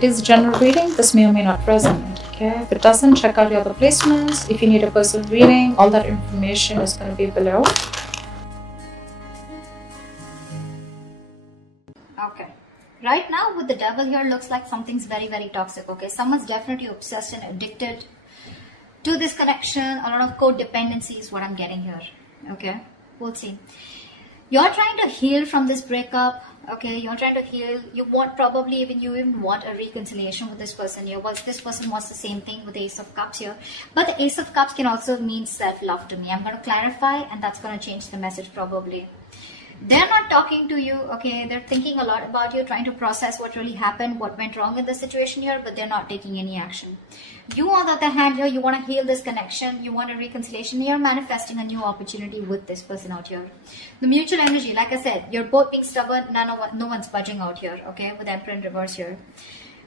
It is a general reading. This may or may not resonate. Okay, if it doesn't, check out your other placements. If you need a personal reading, all that information is going to be below. Okay, right now with the devil here, looks like something's very, very toxic. Okay, someone's definitely obsessed and addicted to this connection. A lot of codependency is what I'm getting here. Okay, we'll see. You're trying to heal from this breakup. Okay, you're trying to heal. You want probably even want a reconciliation with this person here. Well, this person wants the same thing with the Ace of Cups here. But the Ace of Cups can also mean self-love to me. I'm going to clarify, and that's going to change the message probably. They're not talking to you, okay? They're thinking a lot about you, trying to process what really happened, what went wrong in the situation here, but they're not taking any action. You, on the other hand, here, you want to heal this connection, you want a reconciliation, you're manifesting a new opportunity with this person out here. The mutual energy, like I said, you're both being stubborn, no one's budging out here, okay? With the Emperor in reverse here.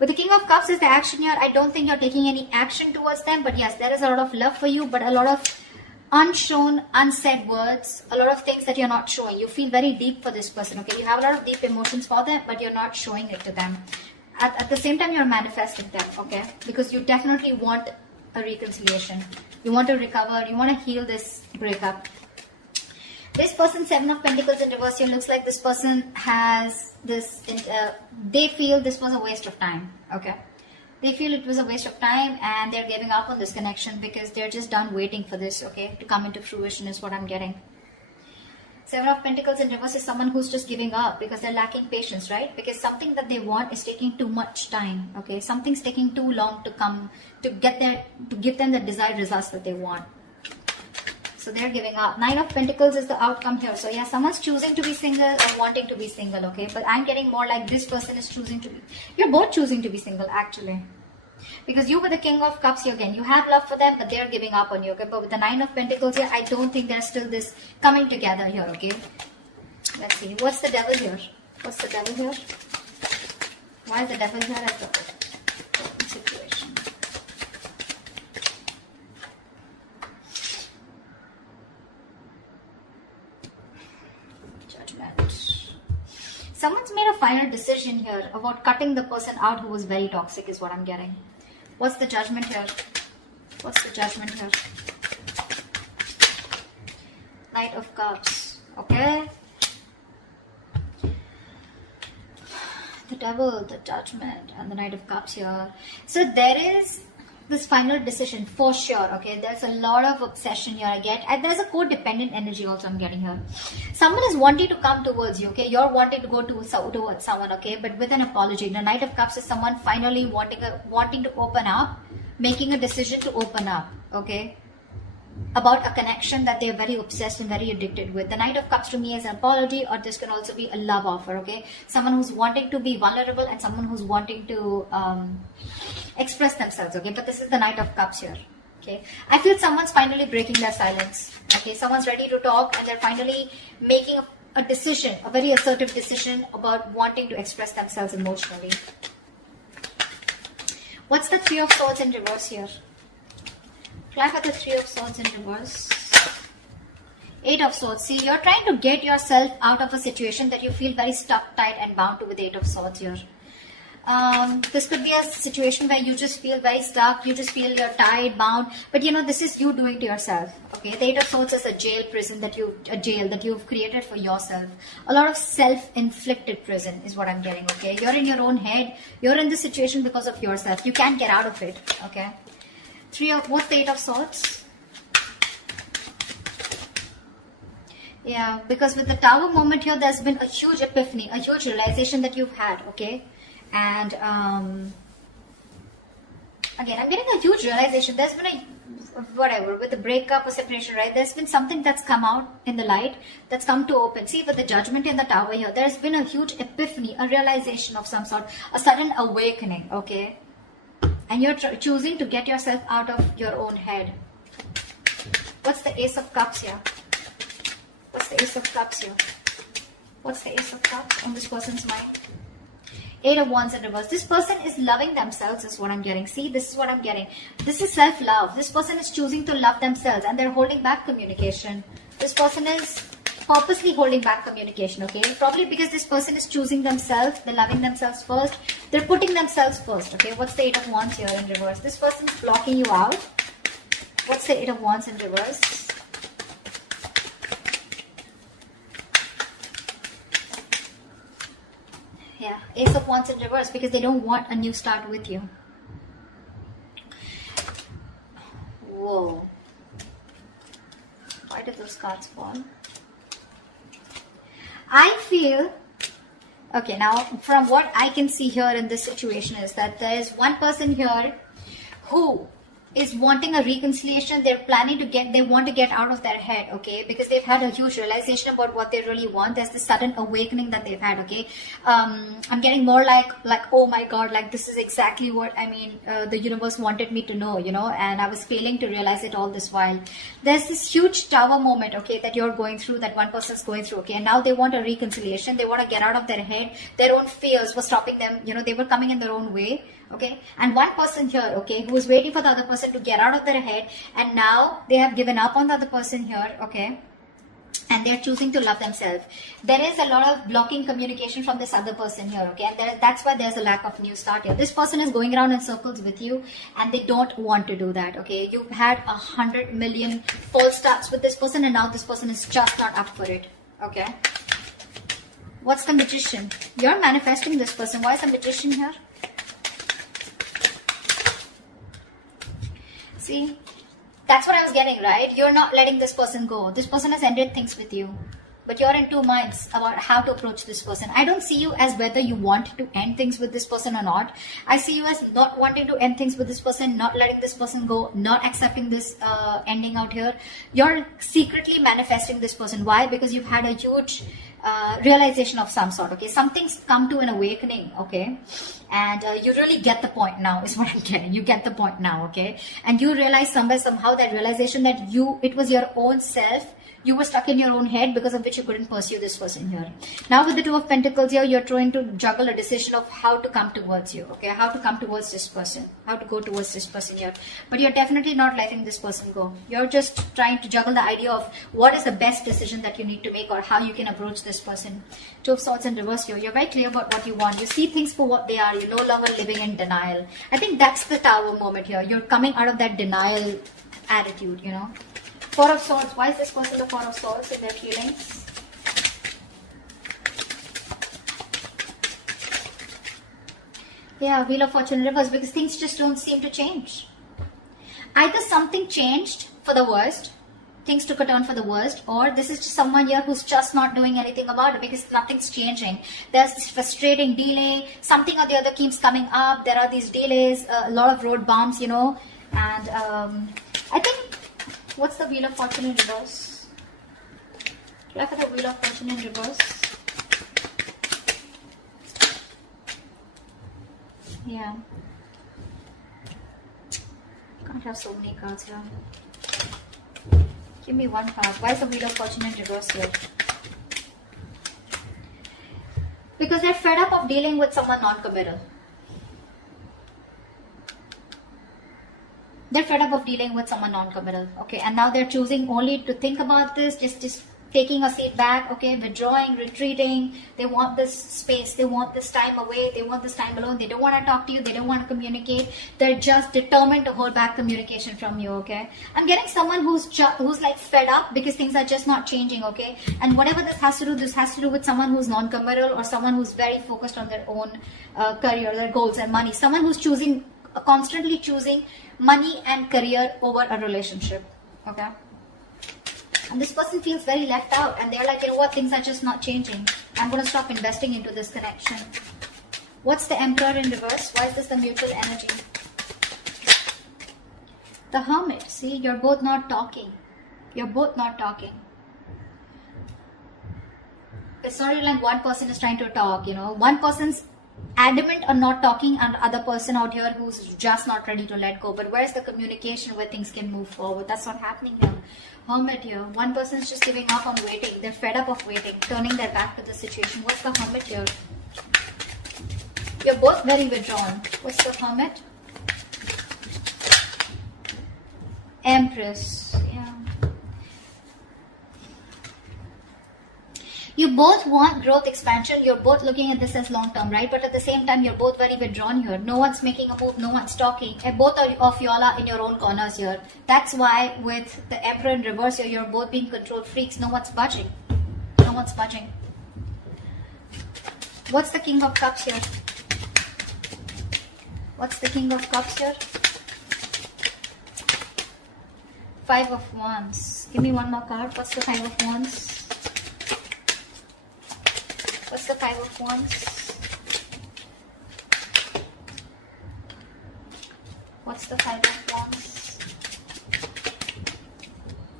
With the King of Cups is the action here. I don't think you're taking any action towards them, but yes, there is a lot of love for you, but a lot of unshown, unsaid words, a lot of things that you're not showing. You feel very deep for this person, okay? You have a lot of deep emotions for them, but you're not showing it to them. At the same time, you're manifesting them, okay? Because you definitely want a reconciliation. You want to recover. You want to heal this breakup. This person, Seven of Pentacles in reverse here, looks like this person has this, they feel this was a waste of time, okay? They feel it was a waste of time and they're giving up on this connection because they're just done waiting for this, okay, to come into fruition is what I'm getting. Seven of Pentacles in reverse is someone who's just giving up because they're lacking patience, right? Because something that they want is taking too much time, okay? Something's taking too long to come, to give them the desired results that they want. So they're giving up. Nine of Pentacles is the outcome here. So yeah, someone's choosing to be single or wanting to be single, okay? But I'm getting more like this person is choosing to be... You're both choosing to be single, actually. Because you with the King of Cups here, again, you have love for them, but they're giving up on you, okay? But with the Nine of Pentacles here, I don't think there's still this coming together here, okay? Let's see. What's the devil here? What's the devil here? Why is the devil here as the situation? Someone's made a final decision here about cutting the person out who was very toxic is what I'm getting. What's the judgment here? What's the judgment here? Knight of Cups. Okay. The devil, the judgment, and the Knight of Cups here. So there is this final decision for sure, okay? There's a lot of obsession here I get, and there's a codependent energy also I'm getting here. Someone is wanting to come towards you, okay? You're wanting to go towards someone, okay? But with an apology. The Knight of Cups is someone finally wanting to open up, making a decision to open up, okay? About a connection that they're very obsessed and very addicted with. The Knight of Cups to me is an apology, or this can also be a love offer, okay? Someone who's wanting to be vulnerable and someone who's wanting to express themselves, okay? But this is the Knight of Cups here, okay? I feel someone's finally breaking their silence, okay? Someone's ready to talk and they're finally making a decision, a very assertive decision about wanting to express themselves emotionally. What's the Three of Swords in reverse here? Clarify the Three of Swords in reverse. Eight of Swords. See, you're trying to get yourself out of a situation that you feel very stuck, tight, and bound to with Eight of Swords here. This could be a situation where you just feel very stuck, you just feel you're tied, bound, but you know, this is you doing to yourself, okay? The Eight of Swords is a jail that you've created for yourself. A lot of self-inflicted prison is what I'm getting, okay? You're in your own head, you're in this situation because of yourself. You can't get out of it, okay? What's the Eight of Swords? Yeah, because with the Tower moment here, there's been a huge epiphany, a huge realization that you've had, okay? And again, I'm getting a huge realization. There's been with the breakup or separation, right? There's been something that's come out in the light, that's come to open. See, with the Judgment in the Tower here, there's been a huge epiphany, a realization of some sort, a sudden awakening, okay? And you're choosing to get yourself out of your own head. What's the Ace of Cups here? What's the Ace of Cups here? What's the Ace of Cups on this person's mind? Eight of Wands in reverse. This person is loving themselves is what I'm getting. See, this is what I'm getting. This is self-love. This person is choosing to love themselves and they're holding back communication. This person is purposely holding back communication, okay? Probably because this person is choosing themselves, they're loving themselves first, they're putting themselves first, okay? What's the Eight of Wands here in reverse? This person's blocking you out. What's the Eight of Wands in reverse? Yeah, Ace of Wands in reverse, because they don't want a new start with you. Whoa. Why did those cards fall? I feel, okay, now from what I can see here in this situation is that there is one person here who is wanting a reconciliation. They're planning to they want to get out of their head, okay, because they've had a huge realization about what they really want. There's this sudden awakening that they've had, okay. I'm getting more like, oh my god, like this is exactly what I mean, the universe wanted me to know, you know, and I was failing to realize it all this while. There's this huge tower moment, okay, that you're going through, that one person's going through, okay, and now they want a reconciliation. They want to get out of their head. Their own fears were stopping them, you know, they were coming in their own way. Okay, and one person here, okay, who was waiting for the other person to get out of their head, and now they have given up on the other person here, okay, and they're choosing to love themselves. There is a lot of blocking communication from this other person here, okay, and that's why there's a lack of new start here. This person is going around in circles with you, and they don't want to do that, okay. You've had 100 million false starts with this person, and now this person is just not up for it, okay. What's the Magician? You're manifesting this person. Why is the Magician here? See, that's what I was getting, right? You're not letting this person go. This person has ended things with you, but you're in two minds about how to approach this person. I don't see you as whether you want to end things with this person or not. I see you as not wanting to end things with this person, not letting this person go, not accepting this ending out here. You're secretly manifesting this person. Why? Because you've had a huge realization of some sort, okay. Something's come to an awakening, okay, and you really get the point now is what I'm getting. You get the point now, okay, and you realize somewhere somehow that realization that it was your own self. You were stuck in your own head, because of which you couldn't pursue this person here. Now with the Two of Pentacles here, you're trying to juggle a decision of how to come towards you, okay, how to come towards this person, how to go towards this person here. But you're definitely not letting this person go. You're just trying to juggle the idea of what is the best decision that you need to make, or how you can approach this person. Two of Swords in reverse here. You're very clear about what you want. You see things for what they are. You're no longer living in denial. I think that's the Tower moment here. You're coming out of that denial attitude, you know. Four of Swords. Why is this person the Four of Swords in their feelings? Yeah, Wheel of Fortune in reverse, because things just don't seem to change. Either something changed for the worst, things took a turn for the worst, or this is just someone here who's just not doing anything about it, because nothing's changing. There's this frustrating delay, something or the other keeps coming up. There are these delays, a lot of road bumps, you know, and I think, what's the Wheel of Fortune in reverse? Do I have the Wheel of Fortune in reverse? Yeah. Can't have so many cards here. Give me one card. Why is the Wheel of Fortune in reverse here? Because they're fed up of dealing with someone non-committal. They're fed up of dealing with someone non-committal, okay, and now they're choosing only to think about this, just taking a seat back, okay, withdrawing, retreating. They want this space, they want this time away, they want this time alone. They don't want to talk to you, they don't want to communicate. They're just determined to hold back communication from you, okay. I'm getting someone who's like fed up because things are just not changing, okay, and whatever this has to do with someone who's non-committal, or someone who's very focused on their own career, their goals and money. Someone who's constantly choosing money and career over a relationship, okay. And this person feels very left out, and they're like, you know what, things are just not changing. I'm going to stop investing into this connection. What's the Emperor in reverse? Why is this the mutual energy? The Hermit. See, you're both not talking. You're both not talking. It's not like one person is trying to talk, you know. One person's adamant on not talking, and other person out here who's just not ready to let go. But where's the communication where things can move forward? That's not happening here. Hermit here. One person's just giving up on waiting. They're fed up of waiting, turning their back to the situation. What's the Hermit here? You're both very withdrawn. What's the Hermit? Empress. Yeah. You both want growth, expansion. You're both looking at this as long term, right? But at the same time, you're both very withdrawn here. No one's making a move, no one's talking. And both of y'all are in your own corners here. That's why with the Emperor in reverse here, you're both being control freaks. No one's budging. No one's budging. What's the King of Cups here? What's the King of Cups here? Five of Wands. Give me one more card. What's the Five of Wands? What's the Five of Wands? What's the Five of Wands?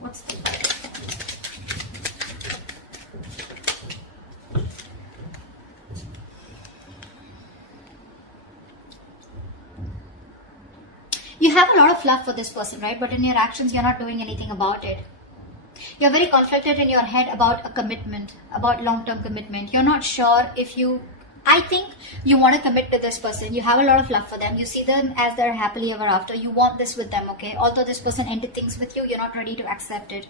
What's the Five of Wands? You have a lot of love for this person, right? But in your actions, you're not doing anything about it. You're very conflicted in your head about a commitment, about long-term commitment. You're not sure if you... I think you want to commit to this person. You have a lot of love for them. You see them as they're happily ever after. You want this with them, okay? Although this person ended things with you, you're not ready to accept it.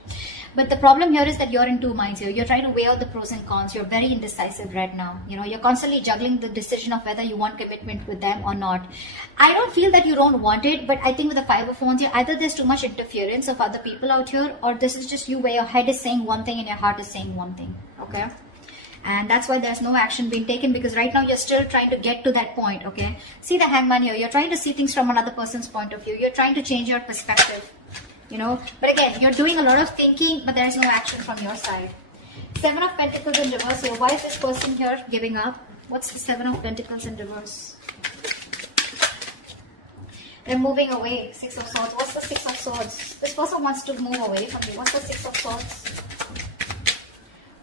But the problem here is that you're in two minds here. You're trying to weigh out the pros and cons. You're very indecisive right now. You know, you're constantly juggling the decision of whether you want commitment with them or not. I don't feel that you don't want it, but I think with the Five of Wands here, either there's too much interference of other people out here, or this is just you where your head is saying one thing and your heart is saying one thing, okay? And that's why there's no action being taken, because right now you're still trying to get to that point, okay? See the Hangman here. You're trying to see things from another person's point of view. You're trying to change your perspective, you know? But again, you're doing a lot of thinking, but there's no action from your side. Seven of Pentacles in reverse here. Why is this person here giving up? What's the Seven of Pentacles in reverse? They're moving away. Six of Swords. What's the Six of Swords? This person wants to move away from you. What's the Six of Swords?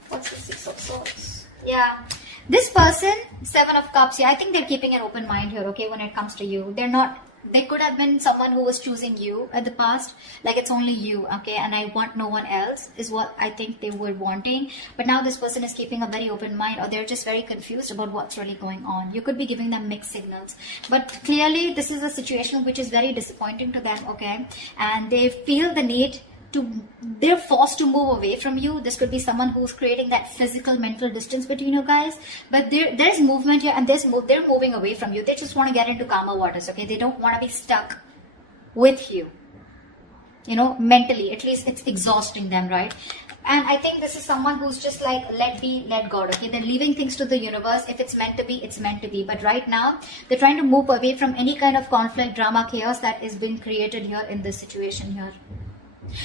What's the Six of Swords? Yeah. This person, Seven of Cups, yeah, I think they're keeping an open mind here, okay, when it comes to you. They're not... They could have been someone who was choosing you at the past, like it's only you, okay, and I want no one else, is what I think they were wanting. But now this person is keeping a very open mind, or they're just very confused about what's really going on. You could be giving them mixed signals. But clearly, this is a situation which is very disappointing to them, okay, and they feel the need to, they're forced to move away from you. This could be someone who's creating that physical mental distance between you guys, but there's movement here, and they're moving away from you. They just want to get into calmer waters, okay? They don't want to be stuck with you, you know, mentally. At least it's exhausting them, right? And I think this is someone who's just like, let be, let God, okay? They're leaving things to the universe. If it's meant to be, it's meant to be. But right now, they're trying to move away from any kind of conflict, drama, chaos that is being created here in this situation here.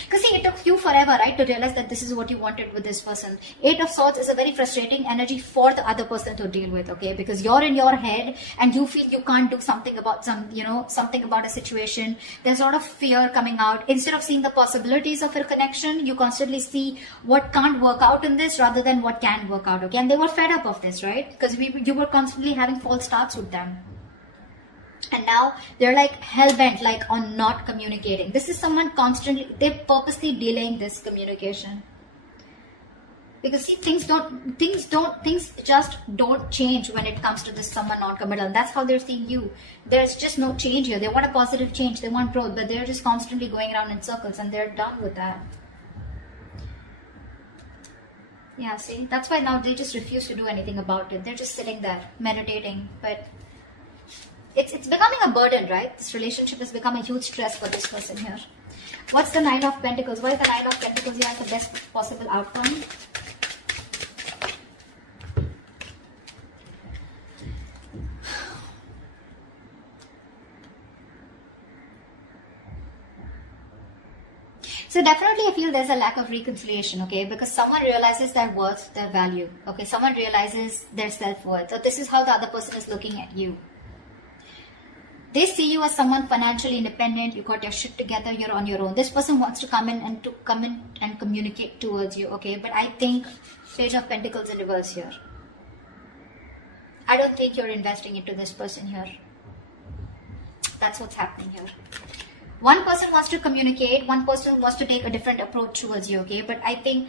Because see, it took you forever, right, to realize that this is what you wanted with this person. Eight of Swords is a very frustrating energy for the other person to deal with, okay? Because you're in your head and you feel you can't do something about something about a situation. There's a lot of fear coming out. Instead of seeing the possibilities of a connection, you constantly see what can't work out in this rather than what can work out, okay? And they were fed up of this, right? Because you were constantly having false starts with them. And now they're like hell-bent, like on not communicating. This is someone constantly, they're purposely delaying this communication. Because see, things just don't change when it comes to this someone non-committal. That's how they're seeing you. There's just no change here. They want a positive change. They want growth, but they're just constantly going around in circles, and they're done with that. Yeah, see, that's why now they just refuse to do anything about it. They're just sitting there, meditating, but it's becoming a burden, right? This relationship has become a huge stress for this person here. What's the Nine of Pentacles? Why is the Nine of Pentacles here the best possible outcome? So definitely I feel there's a lack of reconciliation, okay? Because someone realizes their worth, their value, okay? Someone realizes their self-worth. So this is how the other person is looking at you. They see you as someone financially independent. You got your shit together. You're on your own. This person wants to come in and communicate towards you. Okay, but I think Page of Pentacles in reverse here. I don't think you're investing into this person here. That's what's happening here. One person wants to communicate. One person wants to take a different approach towards you. Okay, but I think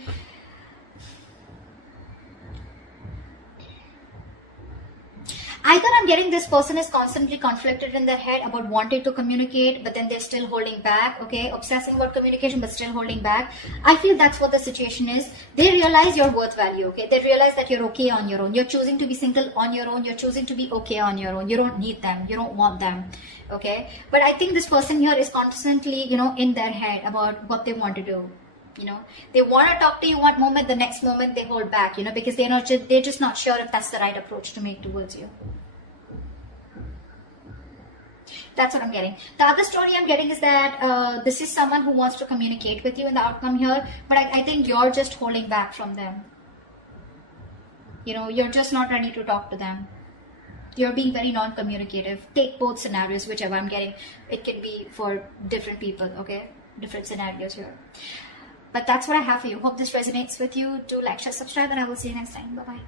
either I'm I'm getting, this person is constantly conflicted in their head about wanting to communicate, but then they're still holding back, okay? Obsessing about communication, but still holding back. I feel that's what the situation is. They realize your worth value, okay? They realize that you're okay on your own. You're choosing to be single on your own. You're choosing to be okay on your own. You don't need them. You don't want them, okay? But I think this person here is constantly, in their head about what they want to do. They want to talk to you one moment, the next moment they hold back, because they're just not sure if that's the right approach to make towards you. That's what I'm getting. The other story I'm getting is that this is someone who wants to communicate with you in the outcome here, but I think you're just holding back from them. You're just not ready to talk to them. You're being very non-communicative. Take both scenarios, whichever I'm getting. It can be for different people, okay? Different scenarios here. But that's what I have for you. Hope this resonates with you. Do like, share, subscribe, and I will see you next time. Bye-bye.